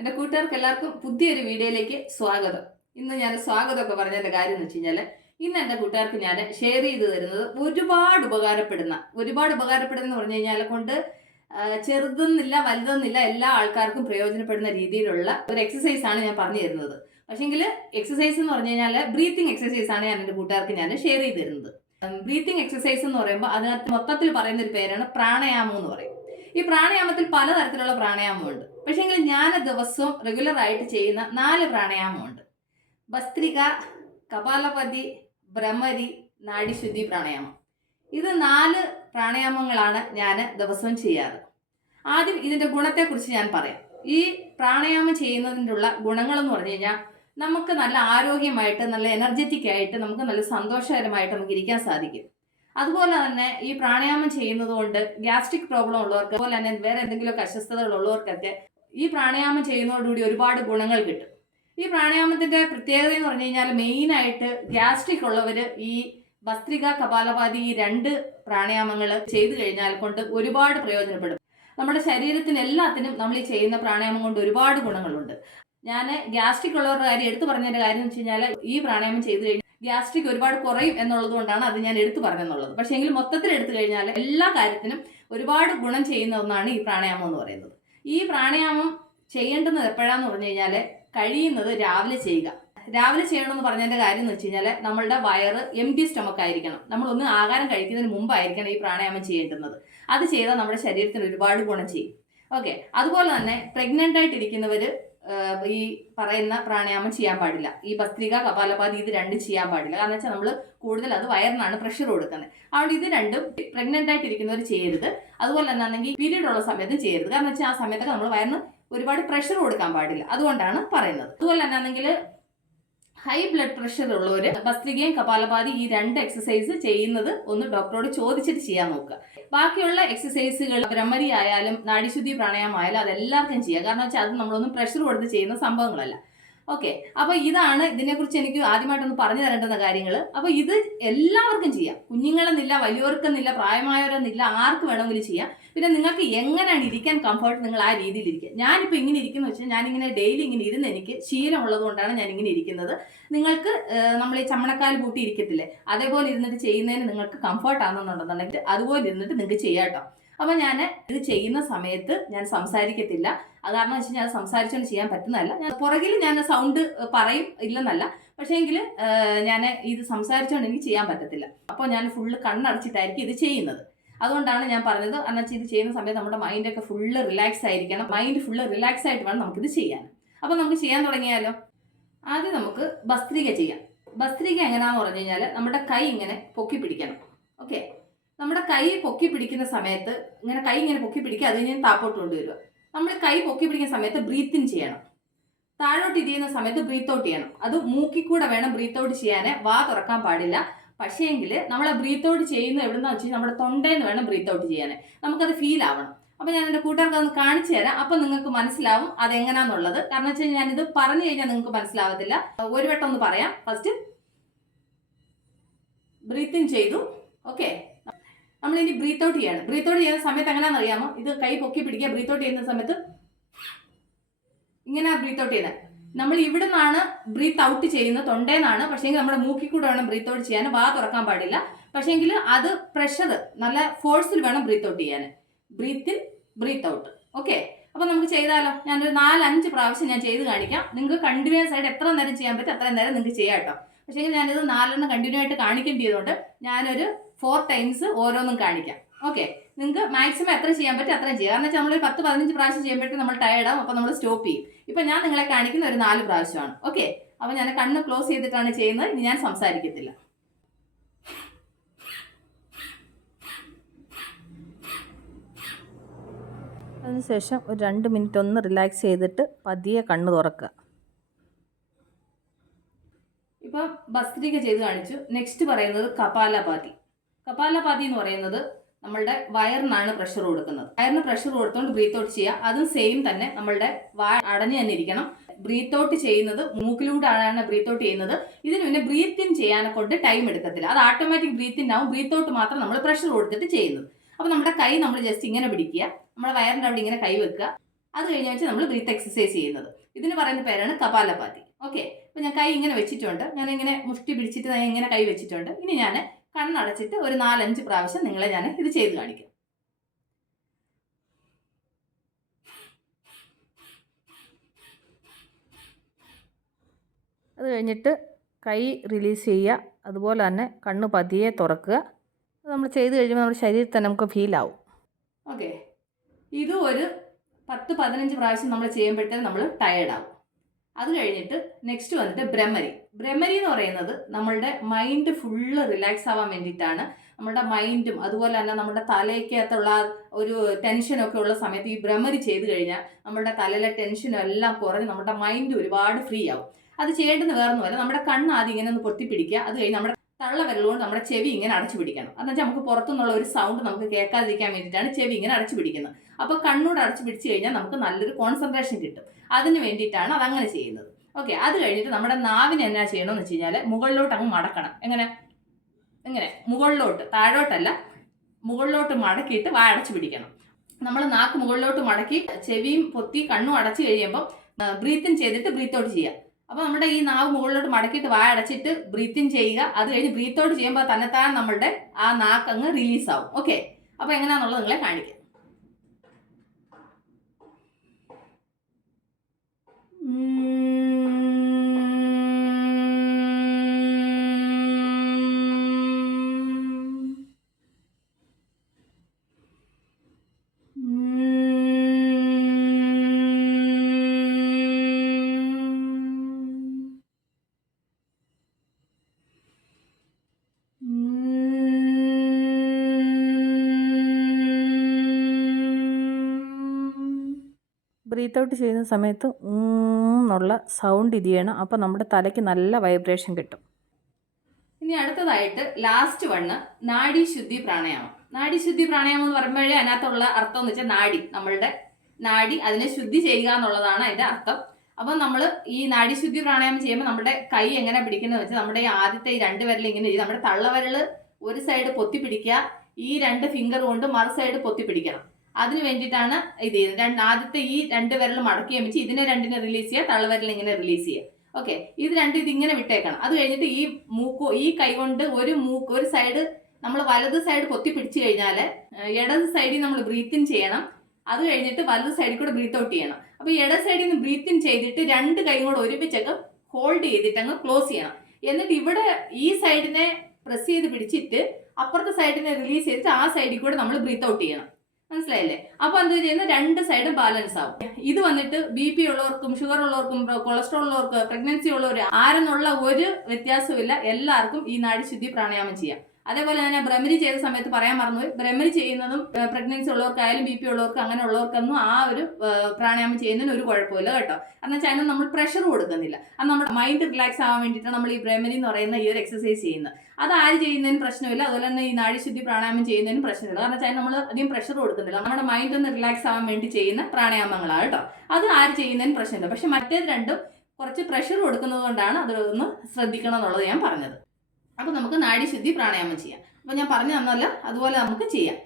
എന്റെ കൂട്ടുകാർക്ക് എല്ലാവർക്കും പുതിയൊരു വീഡിയോയിലേക്ക് സ്വാഗതം. ഇന്ന് ഞാൻ സ്വാഗതമൊക്കെ പറഞ്ഞതിന്റെ കാര്യം എന്ന് വെച്ച് കഴിഞ്ഞാൽ ഇന്ന് എന്റെ കൂട്ടുകാർക്ക് ഞാൻ ഷെയർ ചെയ്ത് തരുന്നത് ഒരുപാട് ഉപകാരപ്പെടുന്ന ഒരുപാട് ഉപകാരപ്പെടുന്ന പറഞ്ഞു കഴിഞ്ഞാൽ കൊണ്ട് ചെറുതെന്നില്ല വലുതെന്നില്ല എല്ലാ ആൾക്കാർക്കും പ്രയോജനപ്പെടുന്ന രീതിയിലുള്ള ഒരു എക്സസൈസ് ആണ് ഞാൻ പറഞ്ഞു തരുന്നത്. പക്ഷേങ്കിൽ എക്സസൈസ് എന്ന് പറഞ്ഞു കഴിഞ്ഞാൽ ബ്രീത്തിങ് എക്സസൈസ് ആണ് ഞാൻ എന്റെ കൂട്ടുകാർക്ക് ഞാൻ ഷെയർ ചെയ്ത് തരുന്നത്. ബ്രീത്തിങ് എക്സസൈസ് എന്ന് പറയുമ്പോൾ അതിനകത്ത് മൊത്തത്തിൽ പറയുന്ന ഒരു പേരാണ് പ്രാണായാമം എന്ന് പറയും. ഈ പ്രാണായാമത്തിൽ പലതരത്തിലുള്ള പ്രാണായാമമുണ്ട്. പക്ഷേങ്കിൽ ഞാൻ ദിവസവും റെഗുലർ ആയിട്ട് ചെയ്യുന്ന നാല് പ്രാണായാമമുണ്ട്. ഭസ്ത്രിക കപാലപതി ഭ്രമരി നാഡിശുദ്ധി പ്രാണായാമം. ഇത് നാല് പ്രാണായാമങ്ങളാണ് ഞാൻ ദിവസവും ചെയ്യാറ്. ആദ്യം ഇതിന്റെ ഗുണത്തെക്കുറിച്ച് ഞാൻ പറയാം. ഈ പ്രാണായാമം ചെയ്യുന്നതിനുള്ള ഗുണങ്ങളെന്ന് പറഞ്ഞു കഴിഞ്ഞാൽ നമുക്ക് നല്ല ആരോഗ്യമായിട്ട് നല്ല എനർജറ്റിക് ആയിട്ട് നമുക്ക് നല്ല സന്തോഷകരമായിട്ട് നമുക്ക് ഇരിക്കാൻ സാധിക്കും. അതുപോലെ തന്നെ ഈ പ്രാണായാമം ചെയ്യുന്നത് കൊണ്ട് ഗ്യാസ്ട്രിക് പ്രോബ്ലം ഉള്ളവർക്ക് അതുപോലെ തന്നെ വേറെ എന്തെങ്കിലുമൊക്കെ അസ്വസ്ഥതകൾ ഉള്ളവർക്കൊക്കെ ഈ പ്രാണായാമം ചെയ്യുന്നതോടുകൂടി ഒരുപാട് ഗുണങ്ങൾ കിട്ടും. ഈ പ്രാണായാമത്തിന്റെ പ്രത്യേകത എന്ന് പറഞ്ഞു കഴിഞ്ഞാൽ മെയിനായിട്ട് ഗ്യാസ്ട്രിക് ഉള്ളവർ ഈ ഭസ്ത്രിക കപാലപാതി ഈ രണ്ട് പ്രാണായാമങ്ങൾ ചെയ്തു കഴിഞ്ഞാൽ കൊണ്ട് ഒരുപാട് പ്രയോജനപ്പെടും. നമ്മുടെ ശരീരത്തിന് എല്ലാത്തിനും നമ്മൾ ഈ ചെയ്യുന്ന പ്രാണായാമം കൊണ്ട് ഒരുപാട് ഗുണങ്ങളുണ്ട്. ഞാൻ ഗ്യാസ്ട്രിക് ഉള്ളവരുടെ കാര്യം എടുത്തു പറഞ്ഞതിന്റെ കാര്യം എന്ന് വെച്ച് കഴിഞ്ഞാൽ ഈ പ്രാണായാമം ചെയ്തു കഴിഞ്ഞാൽ ഗ്യാസ്ട്രിക് ഒരുപാട് കുറയും എന്നുള്ളത് കൊണ്ടാണ് അത് ഞാൻ എടുത്തു പറഞ്ഞെന്നുള്ളത്. പക്ഷേ എങ്കിൽ മൊത്തത്തിൽ എടുത്തു കഴിഞ്ഞാൽ എല്ലാ കാര്യത്തിനും ഒരുപാട് ഗുണം ചെയ്യുന്ന ഒന്നാണ് ഈ പ്രാണായാമം എന്ന് പറയുന്നത്. ഈ പ്രാണായാമം ചെയ്യേണ്ടുന്നത് എപ്പോഴാന്ന് പറഞ്ഞു കഴിഞ്ഞാൽ കഴിയുന്നത് രാവിലെ ചെയ്യുക. രാവിലെ ചെയ്യണമെന്ന് പറഞ്ഞതിന്റെ കാര്യം എന്ന് വെച്ച് കഴിഞ്ഞാൽ നമ്മളുടെ വയറ് എം ടി സ്റ്റൊമക്ക് ആയിരിക്കണം. നമ്മളൊന്ന് ആഹാരം കഴിക്കുന്നതിന് മുമ്പായിരിക്കണം ഈ പ്രാണായാമം ചെയ്യേണ്ടുന്നത്. അത് ചെയ്താൽ നമ്മുടെ ശരീരത്തിന് ഒരുപാട് ഗുണം ചെയ്യും. ഓക്കെ അതുപോലെ തന്നെ പ്രഗ്നന്റ് ആയിട്ടിരിക്കുന്നവർ ഈ പറയുന്ന പ്രാണായാമം ചെയ്യാൻ പാടില്ല. ഈ ഭസ്ത്രിക കപാലപാതി ഇത് രണ്ടും ചെയ്യാൻ പാടില്ല. കാരണം വെച്ചാൽ നമ്മൾ കൂടുതൽ അത് വയറിനാണ് പ്രഷർ കൊടുക്കുന്നത്. അതുകൊണ്ട് ഇത് രണ്ടും പ്രഗ്നന്റ് ആയിട്ടിരിക്കുന്നവർ ചെയ്യരുത്. അതുപോലെ തന്നെ ആണെങ്കിൽ പീരീഡ് ഉള്ള സമയത്ത് ചെയ്യരുത്. കാരണം വെച്ചാൽ ആ സമയത്തൊക്കെ നമ്മൾ വയറിന് ഒരുപാട് പ്രഷർ കൊടുക്കാൻ പാടില്ല. അതുകൊണ്ടാണ് പറയുന്നത്. അതുപോലെ തന്നെ ആണെങ്കിൽ ഹൈ ബ്ലഡ് പ്രഷർ ഉള്ളവർ ഭസ്ത്രികയും കപാലപാതി ഈ രണ്ട് എക്സസൈസ് ചെയ്യുന്നത് ഒന്ന് ഡോക്ടറോട് ചോദിച്ചിട്ട് ചെയ്യാൻ നോക്കുക. ബാക്കിയുള്ള എക്സസൈസുകൾ ബ്രഹ്മരി ആയാലും നാടിശുദ്ധി പ്രാണായാമം ആയാലും അതെല്ലാവർക്കും ചെയ്യാം. കാരണം വെച്ചാൽ അത് നമ്മളൊന്നും പ്രഷർ കൊടുത്ത് ചെയ്യുന്ന സംഭവങ്ങളല്ല. ഓക്കെ അപ്പോൾ ഇതാണ് ഇതിനെക്കുറിച്ച് എനിക്ക് ആദ്യമായിട്ടൊന്ന് പറഞ്ഞു തരേണ്ടുന്ന കാര്യങ്ങൾ അപ്പോൾ ഇത് എല്ലാവർക്കും ചെയ്യാം. കുഞ്ഞുങ്ങളെന്നില്ല വലിയവർക്കെന്നില്ല പ്രായമായവരെന്നില്ല ആർക്ക് വേണമെങ്കിലും ചെയ്യാം. പിന്നെ നിങ്ങൾക്ക് എങ്ങനെയാണ് ഇരിക്കാൻ കംഫർട്ട് നിങ്ങൾ ആ രീതിയിൽ ഇരിക്കുക. ഞാനിപ്പോൾ ഇങ്ങനെ ഇരിക്കുന്ന വെച്ചാൽ ഞാനിങ്ങനെ ഡെയിലി ഇങ്ങനെ ഇരുന്ന് എനിക്ക് ശീലമുള്ളത് കൊണ്ടാണ് ഞാൻ ഇങ്ങനെ ഇരിക്കുന്നത്. നിങ്ങൾക്ക് നമ്മൾ ഈ ചമ്മണക്കാൽ കൂട്ടി ഇരിക്കത്തില്ലേ? അതേപോലെ ഇരുന്നിട്ട് ചെയ്യുന്നതിന് നിങ്ങൾക്ക് കംഫർട്ട് ആണെന്നുണ്ടെന്നുണ്ടെങ്കിൽ അതുപോലെ ഇരുന്നിട്ട് നിങ്ങൾക്ക് ചെയ്യാം കേട്ടോ. അപ്പോൾ ഞാൻ ഇത് ചെയ്യുന്ന സമയത്ത് ഞാൻ സംസാരിക്കത്തില്ല. അത് കാരണം വെച്ച് കഴിഞ്ഞാൽ സംസാരിച്ചുകൊണ്ട് ചെയ്യാൻ പറ്റുന്നതല്ല. ഞാൻ പുറകിൽ ഞാൻ സൗണ്ട് പറയും ഇല്ലെന്നല്ല. പക്ഷേങ്കിൽ ഞാൻ ഇത് സംസാരിച്ചുകൊണ്ട് എനിക്ക് ചെയ്യാൻ പറ്റത്തില്ല. അപ്പോൾ ഞാൻ ഫുള്ള് കണ്ണടച്ചിട്ടായിരിക്കും ഇത് ചെയ്യുന്നത്. അതുകൊണ്ടാണ് ഞാൻ പറഞ്ഞത്. എന്നുവെച്ചാൽ ഇത് ചെയ്യുന്ന സമയത്ത് നമ്മുടെ മൈൻഡൊക്കെ ഫുള്ള് റിലാക്സ് ആയിരിക്കണം. മൈൻഡ് ഫുള്ള് റിലാക്സ് ആയിട്ട് വേണം നമുക്കിത് ചെയ്യാൻ. അപ്പോൾ നമുക്ക് ചെയ്യാൻ തുടങ്ങിയാലോ? ആദ്യം നമുക്ക് ഭസ്ത്രിക ചെയ്യാം. ഭസ്ത്രിക എങ്ങനെയാണെന്ന് പറഞ്ഞു കഴിഞ്ഞാൽ നമ്മുടെ കൈ ഇങ്ങനെ പൊക്കി പിടിക്കണം. ഓക്കെ? നമ്മുടെ കൈ പൊക്കി പിടിക്കുന്ന സമയത്ത് ഇങ്ങനെ കൈ ഇങ്ങനെ പൊക്കി പിടിക്കുക അത് കഴിഞ്ഞ് താപ്പോട്ട് കൊണ്ടുവരിക നമ്മൾ കൈ പൊക്കി പിടിക്കുന്ന സമയത്ത് ബ്രീത്ത് ഇൻ ചെയ്യണം. താഴോട്ട് ഇരിക്കുന്ന സമയത്ത് ബ്രീത്ത് ഔട്ട് ചെയ്യണം. അത് മൂക്കിൽ കൂടെ വേണം ബ്രീത്ത് ഔട്ട് ചെയ്യാൻ വാ തുറക്കാൻ പാടില്ല. പക്ഷേങ്കിൽ നമ്മൾ ബ്രീത്ത് ഔട്ട് ചെയ്യുന്നത് എവിടെന്ന് വെച്ചാൽ നമ്മുടെ തൊണ്ടയിൽ വേണം ബ്രീത്ത് ഔട്ട് ചെയ്യാൻ നമുക്കത് ഫീൽ ആവണം. അപ്പോൾ ഞാൻ എന്റെ കൂട്ടുകാർക്ക് അത് കാണിച്ചു തരാം. അപ്പോൾ നിങ്ങൾക്ക് മനസ്സിലാവും അതെങ്ങനെയാണെന്നുള്ളത് കാരണം വെച്ചാൽ ഞാനിത് പറഞ്ഞു കഴിഞ്ഞാൽ നിങ്ങൾക്ക് മനസ്സിലാവത്തില്ല. ഒരു വട്ടം ഒന്ന് പറയാം. ഫസ്റ്റ് ബ്രീത്തിങ് ചെയ്തു. ഓക്കെ നമ്മൾ ഇനി ബ്രീത്ത് ഔട്ട് ചെയ്യണം. ബ്രീത്ത് ഔട്ട് ചെയ്യുന്ന സമയത്ത് എങ്ങനെയാണെന്ന് അറിയാമോ ഇത് കൈ പൊക്കി പിടിക്കുക. ബ്രീത്ത് ഔട്ട് ചെയ്യുന്ന സമയത്ത് ഇങ്ങനെ ബ്രീത്ത് ഔട്ട് ചെയ്യുന്നത്. നമ്മൾ ഇവിടെ നിന്നാണ് ബ്രീത്ത് ഔട്ട് ചെയ്യുന്നത്. തൊണ്ടേന്നാണ്. പക്ഷേ നമ്മുടെ മൂക്കിൽ കൂടെ വേണം ബ്രീത്ത് ഔട്ട് ചെയ്യാൻ. വാ തുറക്കാൻ പാടില്ല. പക്ഷേങ്കിൽ അത് പ്രഷർ നല്ല ഫോഴ്സിൽ വേണം ബ്രീത്ത് ഔട്ട് ചെയ്യാൻ. Breathe in breathe out okay അപ്പോൾ നമുക്ക് ചെയ്താലോ? ഞാനൊരു നാലഞ്ച് പ്രാവശ്യം ഞാൻ ചെയ്ത് കാണിക്കാം. നിങ്ങൾക്ക് കണ്ടിന്യൂസ് ആയിട്ട് എത്ര നേരം ചെയ്യാൻ പറ്റും അത്രയും നേരം നിങ്ങൾക്ക് ചെയ്യാം കേട്ടോ. പക്ഷേ ഞാനിത് നാലെണ്ണം കണ്ടിന്യൂ ആയിട്ട് കാണിക്കേണ്ടതുകൊണ്ട് ഞാനൊരു ഫോർ ടൈംസ് ഓരോന്നും കാണിക്കാം. ഓക്കെ നിങ്ങൾക്ക് മാക്സിമം എത്ര ചെയ്യാൻ പറ്റും അത്രയും ചെയ്യാം. കാരണം വെച്ചാൽ നമ്മളൊരു പത്ത് പതിനഞ്ച് പ്രാവശ്യം ചെയ്യുമ്പോഴത്തേക്കും നമ്മൾ ടയർഡാവും അപ്പോൾ നമ്മൾ സ്റ്റോപ്പ് ചെയ്യും. ഇപ്പം ഞാൻ നിങ്ങളെ കാണിക്കുന്ന ഒരു നാല് പ്രാവശ്യമാണ്. ഓക്കെ അപ്പോൾ ഞാൻ കണ്ണ് ക്ലോസ് ചെയ്തിട്ടാണ് ചെയ്യുന്നത്. ഇനി ഞാൻ സംസാരിക്കത്തില്ല. അതിനുശേഷം ഒരു രണ്ട് മിനിറ്റ് ഒന്ന് റിലാക്സ് ചെയ്തിട്ട് പതിയെ കണ്ണ് തുറക്കുക. ഇപ്പം ഭസ്ത്രിക ചെയ്ത് കാണിച്ചു. നെക്സ്റ്റ് പറയുന്നത് കപാലപാതി കപാലപാതി എന്ന് പറയുന്നത് നമ്മളുടെ വയറിനാണ് പ്രഷർ കൊടുക്കുന്നത്. വയറിന് പ്രഷർ കൊടുത്തുകൊണ്ട് ബ്രീത്ത് ഔട്ട് ചെയ്യുക അതും സെയിം തന്നെ നമ്മളുടെ വായ അടഞ്ഞു തന്നെ ഇരിക്കണം. ബ്രീത്ത് ഔട്ട് ചെയ്യുന്നത് മൂക്കിലൂടെയാണ് ബ്രീത്ത് ഔട്ട് ചെയ്യുന്നത്. ഇതിന് പിന്നെ ബ്രീത്ത് ഇൻ ചെയ്യാനെ കൊണ്ട് ടൈം എടുക്കത്തില്ല. അത് ഓട്ടോമാറ്റിക് ബ്രീത്ത് ഇൻ ആവും. ബ്രീത്ത് ഔട്ട് മാത്രം നമ്മൾ പ്രഷർ കൊടുത്തിട്ട് ചെയ്യുന്നത്. അപ്പോൾ നമ്മുടെ കൈ നമ്മൾ ജസ്റ്റ് ഇങ്ങനെ പിടിക്കുക. നമ്മുടെ വയറിന്റെ അവിടെ ഇങ്ങനെ കൈ വെക്കുക. അത് കഴിഞ്ഞ് വെച്ച് നമ്മൾ ബ്രീത്ത് എക്സസൈസ് ചെയ്യുന്നത്. ഇതിന് പറയുന്ന പേരാണ് കപാലപാതി ഓക്കെ അപ്പോൾ ഞാൻ കൈ ഇങ്ങനെ വെച്ചിട്ടുണ്ട്. ഞാൻ ഇങ്ങനെ മുഷ്ടി പിടിച്ചിട്ട് ഞാൻ ഇങ്ങനെ കൈ വെച്ചിട്ടുണ്ട്. ഇനി ഞാൻ കണ്ണടച്ചിട്ട് ഒരു നാലഞ്ച് പ്രാവശ്യം നിങ്ങളെ ഞാൻ ഇത് ചെയ്ത് കാണിക്കാം. അത് കഴിഞ്ഞിട്ട് കൈ റിലീസ് ചെയ്യുക. അതുപോലെ തന്നെ കണ്ണ് പതിയെ തുറക്കുക. അത് നമ്മൾ ചെയ്ത് കഴിയുമ്പോൾ നമ്മുടെ ശരീരത്തിൽ തന്നെ നമുക്ക് ഫീലാവും ഓക്കെ ഇത് ഒരു പത്ത് പതിനഞ്ച് പ്രാവശ്യം നമ്മൾ ചെയ്യുമ്പോഴത്തേക്കും നമ്മൾ ടയേർഡ് ആവും. അത് കഴിഞ്ഞിട്ട് നെക്സ്റ്റ് വന്നിട്ട് ബ്രഹ്മരി. ബ്രഹ്മരി എന്ന് പറയുന്നത് നമ്മളുടെ മൈൻഡ് ഫുള്ള് റിലാക്സ് ആവാൻ വേണ്ടിയിട്ടാണ്. നമ്മുടെ മൈൻഡും അതുപോലെ തന്നെ നമ്മുടെ തലയ്ക്കകത്തുള്ള ഒരു ടെൻഷനൊക്കെ ഉള്ള സമയത്ത് ഈ ഭ്രമരി ചെയ്ത് കഴിഞ്ഞാൽ നമ്മുടെ തലയിലെ ടെൻഷനും എല്ലാം കുറഞ്ഞ് നമ്മുടെ മൈൻഡ് ഒരുപാട് ഫ്രീ ആവും. അത് ചെയ്യേണ്ടത് വേറൊന്നുമല്ല നമ്മുടെ കണ്ണ് ആദ്യം ഇങ്ങനെ ഒന്ന് പൊത്തിപ്പിടിക്കുക അത് കഴിഞ്ഞ് നമ്മുടെ തള്ള വിരലുകൊണ്ട് നമ്മുടെ ചെവി ഇങ്ങനെ അടച്ചു പിടിക്കണം. അതെന്ന് വെച്ചാൽ നമുക്ക് പുറത്തുനിന്നുള്ള ഒരു സൗണ്ട് നമുക്ക് കേൾക്കാതിരിക്കാൻ വേണ്ടിയിട്ടാണ് ചെവി ഇങ്ങനെ അടച്ചു പിടിക്കുന്നത്. അപ്പോൾ കണ്ണൂടെ അടച്ചു പിടിച്ചു കഴിഞ്ഞാൽ നമുക്ക് നല്ലൊരു കോൺസെൻട്രേഷൻ കിട്ടും. അതിന് വേണ്ടിയിട്ടാണ് അത് അങ്ങനെ ചെയ്യുന്നത്. ഓക്കെ അത് കഴിഞ്ഞിട്ട് നമ്മുടെ നാവിന് എന്നാ ചെയ്യണമെന്ന് വെച്ച് കഴിഞ്ഞാൽ മുകളിലോട്ട് അങ്ങ് മടക്കണം. എങ്ങനെ? എങ്ങനെ? മുകളിലോട്ട്. താഴോട്ടല്ല. മുകളിലോട്ട് മടക്കിയിട്ട് വായ അടച്ചു പിടിക്കണം. നമ്മൾ നാക്ക് മുകളിലോട്ട് മടക്കി ചെവിയും പൊത്തി കണ്ണും അടച്ചു കഴിയുമ്പോൾ ബ്രീത്തിൻ ചെയ്തിട്ട് ബ്രീത്ത് ഔട്ട് ചെയ്യുക അപ്പോൾ നമ്മുടെ ഈ നാവ് മുകളിലോട്ട് മടക്കിയിട്ട് വായ അടച്ചിട്ട് ബ്രീത്തിൻ ചെയ്യുക. അത് കഴിഞ്ഞ് ബ്രീത്ത് ഔട്ട് ചെയ്യുമ്പോൾ തന്നെത്താൻ നമ്മളുടെ ആ നാക്ക് അങ്ങ് റിലീസ് ആവും. ഓക്കെ അപ്പോൾ എങ്ങനെയാണെന്നുള്ളത് നിങ്ങളെ കാണിക്കാം. ബ്രീത്ത് ഔട്ട് ചെയ്യുന്ന സമയത്ത് എന്നുള്ള സൗണ്ട് ഇത് ചെയ്യണം. അപ്പോൾ നമ്മുടെ തലയ്ക്ക് നല്ല വൈബ്രേഷൻ കിട്ടും. ഇനി അടുത്തതായിട്ട് ലാസ്റ്റ് വണ്ണ് നാഡീശുദ്ധി പ്രാണായാമം. നാഡീശുദ്ധി പ്രാണായാമം എന്ന് പറയുമ്പോഴേ അതിനകത്തുള്ള അർത്ഥം എന്ന് വെച്ചാൽ നാഡി. നമ്മളുടെ നാഡി അതിനെ ശുദ്ധി ചെയ്യുക എന്നുള്ളതാണ് അതിന്റെ അർത്ഥം. അപ്പം നമ്മൾ ഈ നാഡി ശുദ്ധി പ്രാണായാമം ചെയ്യുമ്പോൾ നമ്മുടെ കൈ എങ്ങനെ പിടിക്കുന്നത് വെച്ചാൽ നമ്മുടെ ഈ ആദ്യത്തെ ഈ രണ്ട് വിരൽ ഇങ്ങനെ നമ്മുടെ തള്ളവിരൽ ഒരു സൈഡ് പൊത്തി പിടിക്കുക. ഈ രണ്ട് ഫിംഗർ കൊണ്ട് മറു സൈഡ് പൊത്തി പിടിക്കണം. അതിന് വേണ്ടിയിട്ടാണ് ഇത് ചെയ്യുന്നത് രണ്ട് ആദ്യത്തെ ഈ രണ്ട് വിരൽ മടക്കി വെച്ച് ഇതിനെ രണ്ടിനെ റിലീസ് ചെയ്യുക തള്ളവിരൽ ഇങ്ങനെ റിലീസ് ചെയ്യുക. ഓക്കെ ഇത് രണ്ടും ഇതിങ്ങനെ വിട്ടേക്കണം. അത് കഴിഞ്ഞിട്ട് ഈ മൂക്കോ ഈ കൈ കൊണ്ട് ഒരു മൂക്ക് ഒരു സൈഡ് നമ്മൾ വലത് സൈഡ് കൊത്തി പിടിച്ചു കഴിഞ്ഞാൽ ഇടത് സൈഡിൽ നമ്മൾ ബ്രീത്ത് ഇൻ ചെയ്യണം. അത് കഴിഞ്ഞിട്ട് വലത് സൈഡിൽ കൂടെ ബ്രീത്ത് ഔട്ട് ചെയ്യണം. അപ്പോൾ ഇടത് സൈഡിൽ നിന്ന് ബ്രീത്ത് ഇൻ ചെയ്തിട്ട് രണ്ട് കൈ കൂടെ ഒരുമിച്ചൊക്കെ ഹോൾഡ് ചെയ്തിട്ട് അങ്ങ് ക്ലോസ് ചെയ്യണം. എന്നിട്ട് ഇവിടെ ഈ സൈഡിനെ പ്രസ് ചെയ്ത് പിടിച്ചിട്ട് അപ്പുറത്തെ സൈഡിനെ റിലീസ് ചെയ്തിട്ട് ആ സൈഡിൽ കൂടെ നമ്മൾ ബ്രീത്ത് ഔട്ട് ചെയ്യണം. മനസ്സിലായില്ലേ? അപ്പൊ എന്താ ചെയ്യുന്നത് രണ്ട് സൈഡും ബാലൻസ് ആവും. ഇത് വന്നിട്ട് ബി പി ഉള്ളവർക്കും ഷുഗർ ഉള്ളവർക്കും കൊളസ്ട്രോൾ ഉള്ളവർക്ക് പ്രഗ്നൻസി ഉള്ളവർ ആരെന്നുള്ള ഒരു വ്യത്യാസമില്ല എല്ലാവർക്കും ഈ നാഡിശുദ്ധി പ്രാണായാമം ചെയ്യാം. അതേപോലെ തന്നെ ഭ്രമരി ചെയ്ത സമയത്ത് പറയാൻ മറന്നുപോയി. ഭ്രമരി ചെയ്യുന്നതും പ്രഗ്നൻസി ഉള്ളവർക്കായാലും ബി പി ഉള്ളവർക്ക് അങ്ങനെ ഉള്ളവർക്കൊന്നും ആ ഒരു പ്രാണായാമം ചെയ്യുന്നതിന് ഒരു കുഴപ്പമില്ല കേട്ടോ. എന്ന് വെച്ചാൽ അതിന് നമ്മൾ പ്രഷർ കൊടുക്കുന്നില്ല. അത് നമ്മുടെ മൈൻഡ് റിലാക്സ് ആവാൻ വേണ്ടിയിട്ടാണ് നമ്മൾ ഈ ഭ്രമരി എന്ന് പറയുന്ന ഈ ഒരു എക്സസൈസ് ചെയ്യുന്നത്. അത് ആര് ചെയ്യുന്നതിന് പ്രശ്നമില്ല. അതുപോലെ തന്നെ ഈ നാഴിശുദ്ധി പ്രാണായാമം ചെയ്യുന്നതിനും പ്രശ്നമില്ല. കാരണം വെച്ചാൽ നമ്മൾ അധികം പ്രഷർ കൊടുക്കുന്നില്ല. നമ്മുടെ മൈൻഡ് ഒന്ന് റിലാക്സ് ആവാൻ വേണ്ടി ചെയ്യുന്ന പ്രാണായാമങ്ങളാണ് കേട്ടോ. അത് ആര് ചെയ്യുന്നതിന് പ്രശ്നമില്ല. പക്ഷെ മറ്റേത് രണ്ടും കുറച്ച് പ്രഷർ കൊടുക്കുന്നത് കൊണ്ടാണ് അതൊന്ന് ശ്രദ്ധിക്കണം എന്നുള്ളത് ഞാൻ പറഞ്ഞത്. അപ്പോൾ നമുക്ക് നാഴിശുദ്ധി പ്രാണായാമം ചെയ്യാം. അപ്പോൾ ഞാൻ പറഞ്ഞു തന്നല്ല അതുപോലെ നമുക്ക് ചെയ്യാം.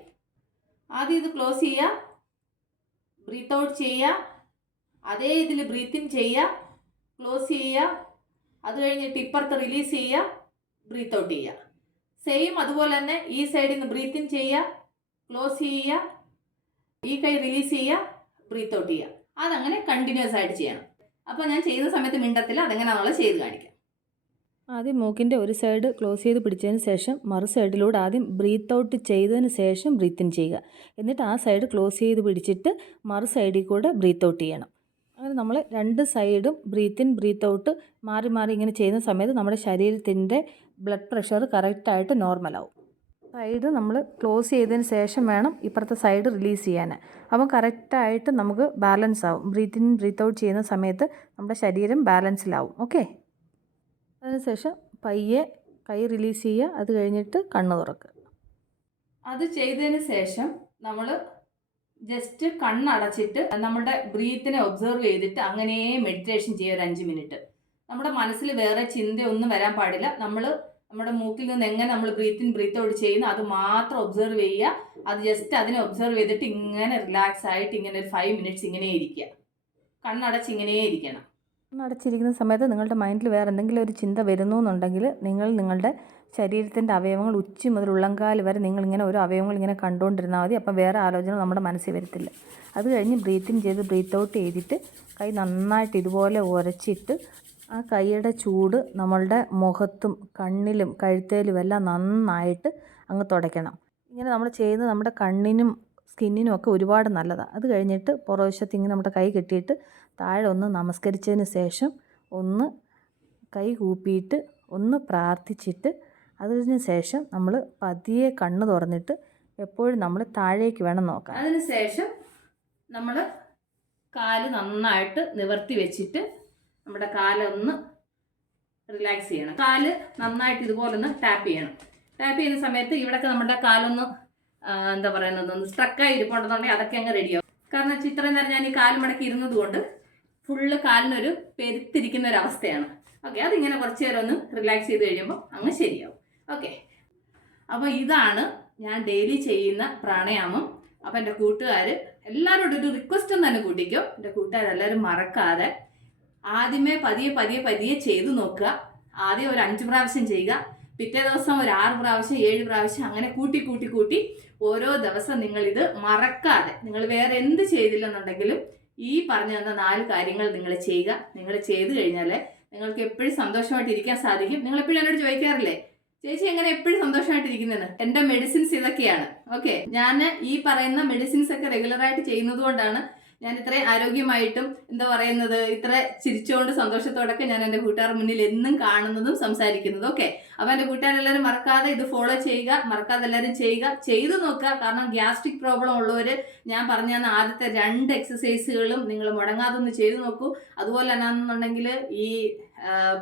ആദ്യം ഇത് ക്ലോസ് ചെയ്യുക. ബ്രീത്ത് ഔട്ട് ചെയ്യുക. അതേ ഇതിൽ ബ്രീത്തിങ് ചെയ്യുക. ക്ലോസ് ചെയ്യുക. അത് കഴിഞ്ഞിട്ട് ഇപ്പുറത്ത് റിലീസ് ചെയ്യുക. ബ്രീത്ത് ഔട്ട് ചെയ്യുക. സെയിം അതുപോലെ തന്നെ ഈ സൈഡിൽ നിന്ന് ബ്രീത്ത് ഇൻ ചെയ്യുക. ക്ലോസ് ചെയ്യുക. ഈ കൈ റിലീസ് ചെയ്യുക. ബ്രീത്ത് ഔട്ട് ചെയ്യുക. അതങ്ങനെ കണ്ടിന്യൂസ് ആയിട്ട് ചെയ്യണം. അപ്പോൾ ഞാൻ ചെയ്യുന്ന സമയത്ത് മിണ്ടത്തില്ല. നമ്മൾ ചെയ്ത് കാണിക്കാം. ആദ്യം മൂക്കിന്റെ ഒരു സൈഡ് ക്ലോസ് ചെയ്ത് പിടിച്ചതിന് ശേഷം മറു സൈഡിലൂടെ ആദ്യം ബ്രീത്ത് ഔട്ട് ചെയ്തതിന് ശേഷം ബ്രീത്ത് ഇൻ ചെയ്യുക. എന്നിട്ട് ആ സൈഡ് ക്ലോസ് ചെയ്ത് പിടിച്ചിട്ട് മറു സൈഡിൽ കൂടെ ബ്രീത്ത് ഔട്ട് ചെയ്യണം. അങ്ങനെ നമ്മൾ രണ്ട് സൈഡും ബ്രീത്ത് ഇൻ ബ്രീത്ത് ഔട്ട് മാറി മാറി ഇങ്ങനെ ചെയ്യുന്ന സമയത്ത് നമ്മുടെ ശരീരത്തിന്റെ ബ്ലഡ് പ്രഷർ കറക്റ്റായിട്ട് നോർമലാവും സൈഡ് നമ്മൾ ക്ലോസ് ചെയ്തതിന് ശേഷം വേണം ഇപ്പുറത്തെ സൈഡ് റിലീസ് ചെയ്യാൻ അപ്പം കറക്റ്റായിട്ട് നമുക്ക് ബാലൻസ് ആവും. ബ്രീത്ത് ഇൻ ബ്രീത്ത് ഔട്ട് ചെയ്യുന്ന സമയത്ത് നമ്മുടെ ശരീരം ബാലൻസിലാവും ഓക്കെ അതിനുശേഷം പയ്യെ കൈ റിലീസ് ചെയ്യുക. അത് കഴിഞ്ഞിട്ട് കണ്ണ് തുറക്കുക. അത് ചെയ്തതിന് ശേഷം നമ്മൾ ജസ്റ്റ് കണ്ണടച്ചിട്ട് നമ്മുടെ ബ്രീത്തിനെ ഒബ്സർവ് ചെയ്തിട്ട് അങ്ങനെ മെഡിറ്റേഷൻ ചെയ്യുക ഒരു അഞ്ച് മിനിറ്റ് നമ്മുടെ മനസ്സിൽ വേറെ ചിന്തയൊന്നും വരാൻ പാടില്ല. നമ്മൾ നമ്മുടെ മൂക്കിൽ നിന്ന് എങ്ങനെ നമ്മൾ ബ്രീത്തിൻ ബ്രീത്ത് ഔട്ട് ചെയ്യുന്നു അത് മാത്രം ഒബ്സർവ് ചെയ്യുക. അത് ജസ്റ്റ് അതിനെ ഒബ്സർവ് ചെയ്തിട്ട് ഇങ്ങനെ റിലാക്സ് ആയിട്ട് ഇങ്ങനെ ഒരു ഫൈവ് മിനിറ്റ്സ് ഇങ്ങനെ ഇരിക്കുക. കണ്ണടച്ച് ഇങ്ങനെ ഇരിക്കണം. കണ്ണടച്ചിരിക്കുന്ന സമയത്ത് നിങ്ങളുടെ മൈൻഡിൽ വേറെ എന്തെങ്കിലും ഒരു ചിന്ത വരുന്നു എന്നുണ്ടെങ്കിൽ നിങ്ങൾ നിങ്ങളുടെ ശരീരത്തിന്റെ അവയവങ്ങൾ ഉച്ചി മുതൽ ഉള്ളംകാൽ വരെ നിങ്ങളിങ്ങനെ ഓരോ അവയവങ്ങൾ ഇങ്ങനെ കണ്ടുകൊണ്ടിരുന്നാൽ മതി. അപ്പം വേറെ ആലോചന നമ്മുടെ മനസ്സിൽ വരത്തില്ല. അത് കഴിഞ്ഞ് ബ്രീത്തിങ് ചെയ്ത് ബ്രീത്ത് ഔട്ട് ചെയ്തിട്ട് കൈ നന്നായിട്ട് ഇതുപോലെ ഉരച്ചിട്ട് ആ കൈയുടെ ചൂട് നമ്മളുടെ മുഖത്തും കണ്ണിലും കഴുത്തേലും എല്ലാം നന്നായിട്ട് അങ്ങ് തുടയ്ക്കണം. ഇങ്ങനെ നമ്മൾ ചെയ്യുന്നത് നമ്മുടെ കണ്ണിനും സ്കിന്നിനും ഒക്കെ ഒരുപാട് നല്ലതാണ്. അത് കഴിഞ്ഞിട്ട് പുറവശത്ത് ഇങ്ങനെ നമ്മുടെ കൈ കെട്ടിയിട്ട് താഴെ ഒന്ന് നമസ്കരിച്ചതിന് ശേഷം ഒന്ന് കൈ കൂപ്പിയിട്ട് ഒന്ന് പ്രാർത്ഥിച്ചിട്ട് അതിന് ശേഷം നമ്മൾ പതിയെ കണ്ണ് തുറന്നിട്ട് എപ്പോഴും നമ്മൾ താഴേക്ക് വേണം നോക്കാൻ. അതിനുശേഷം നമ്മൾ കാൽ നന്നായിട്ട് നിവർത്തി വെച്ചിട്ട് നമ്മുടെ കാലൊന്ന് റിലാക്സ് ചെയ്യണം. കാൽ നന്നായിട്ട് ഇതുപോലെ ഒന്ന് ടാപ്പ് ചെയ്യണം. ടാപ്പ് ചെയ്യുന്ന സമയത്ത് ഇവിടെയൊക്കെ നമ്മുടെ കാലൊന്ന് എന്താ പറയുന്നത് ഒന്ന് സ്ട്രക്കായി ഇരിപ്പുണ്ടെന്നുണ്ടെങ്കിൽ അതൊക്കെ അങ്ങ് റെഡിയാവും കാരണം വെച്ചാൽ ഇത്രയും നേരം ഞാൻ ഈ കാൽ മടക്കി ഇരുന്നത് കൊണ്ട് ഫുള്ള് കാലിനൊരു പെരുത്തിരിക്കുന്ന ഒരു അവസ്ഥയാണ്. ഓക്കെ അതിങ്ങനെ കുറച്ച് നേരം ഒന്ന് റിലാക്സ് ചെയ്ത് കഴിയുമ്പോൾ അങ്ങ് ശരിയാവും. ഓക്കെ. അപ്പോൾ ഇതാണ് ഞാൻ ഡെയിലി ചെയ്യുന്ന പ്രാണായാമം. അപ്പോൾ എന്റെ കൂട്ടുകാർ എല്ലാവരോടും ഒരു റിക്വസ്റ്റ് തന്നെ കൂട്ടിക്കും. എന്റെ കൂട്ടുകാരെല്ലാവരും മറക്കാതെ ആദ്യമേ പതിയെ പതിയെ പതിയെ ചെയ്തു നോക്കുക. ആദ്യം ഒരു അഞ്ച് പ്രാവശ്യം ചെയ്യുക. പിറ്റേ ദിവസം ഒരു ആറ് പ്രാവശ്യം ഏഴ് പ്രാവശ്യം അങ്ങനെ കൂട്ടി കൂട്ടി കൂട്ടി ഓരോ ദിവസം നിങ്ങൾ ഇത് മറക്കാതെ നിങ്ങൾ വേറെ എന്ത് ചെയ്തില്ലെന്നുണ്ടെങ്കിലും ഈ പറഞ്ഞു തന്ന നാല് കാര്യങ്ങൾ നിങ്ങൾ ചെയ്യുക. നിങ്ങൾ ചെയ്തു കഴിഞ്ഞാൽ നിങ്ങൾക്ക് എപ്പോഴും സന്തോഷമായിട്ട് ഇരിക്കാൻ സാധിക്കും. നിങ്ങൾ എപ്പോഴും എന്നോട് ചോദിക്കാറില്ലേ? ചേച്ചി എങ്ങനെ എപ്പോഴും സന്തോഷമായിട്ടിരിക്കുന്നത് എന്റെ മെഡിസിൻസ് ഇതൊക്കെയാണ്. ഓക്കെ ഞാൻ ഈ പറയുന്ന മെഡിസിൻസ് ഒക്കെ റെഗുലർ ആയിട്ട് ചെയ്യുന്നത് കൊണ്ടാണ് ഞാൻ ഇത്രയും ആരോഗ്യമായിട്ടും എന്താ പറയുന്നത് ഇത്ര ചിരിച്ചുകൊണ്ട് സന്തോഷത്തോടൊക്കെ ഞാൻ എന്റെ കൂട്ടുകാർ മുന്നിൽ എന്നും കാണുന്നതും സംസാരിക്കുന്നതും. ഓക്കെ അപ്പൊ എന്റെ കൂട്ടുകാരെല്ലാവരും മറക്കാതെ ഇത് ഫോളോ ചെയ്യുക മറക്കാതെ എല്ലാവരും ചെയ്യുക. ചെയ്തു നോക്കുക. കാരണം ഗ്യാസ്ട്രിക് പ്രോബ്ലം ഉള്ളവര് ഞാൻ പറഞ്ഞ ആദ്യത്തെ രണ്ട് എക്സസൈസുകളും നിങ്ങൾ മുടങ്ങാതെ ഒന്ന് ചെയ്തു നോക്കൂ. അതുപോലെ തന്നെ എന്നുണ്ടെങ്കിൽ ഈ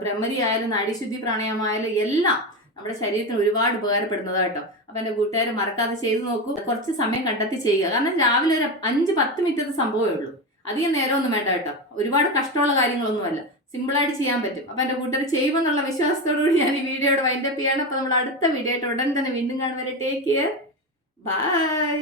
ബ്രഹ്മരി ആയാലും നാടിശുദ്ധി പ്രാണയമായാലും എല്ലാം നമ്മുടെ ശരീരത്തിന് ഒരുപാട് ഉപകാരപ്പെടുന്നതാണ് കേട്ടോ അപ്പൊ എന്റെ കൂട്ടുകാർ മറക്കാതെ ചെയ്ത് നോക്കൂ. കുറച്ച് സമയം കണ്ടെത്തി ചെയ്യുക. കാരണം രാവിലെ ഒരു അഞ്ച് പത്ത് മിനിറ്റത്തെ സംഭവമേ ഉള്ളൂ. അധികം നേരമൊന്നും വേണ്ട കേട്ടോ. ഒരുപാട് കഷ്ടമുള്ള കാര്യങ്ങളൊന്നുമല്ല. സിമ്പിളായിട്ട് ചെയ്യാൻ പറ്റും. അപ്പൊ എന്റെ കൂട്ടുകാർ ചെയ്യുമെന്നുള്ള വിശ്വാസത്തോടുകൂടി ഞാൻ ഈ വീഡിയോയുടെ വൈൻഡപ്പ് ചെയ്യണം. അപ്പൊ നമ്മൾ അടുത്ത വീഡിയോ ആയിട്ട് ഉടൻ തന്നെ വീണ്ടും കാണുവരെ ടേക്ക് കെയർ ബൈ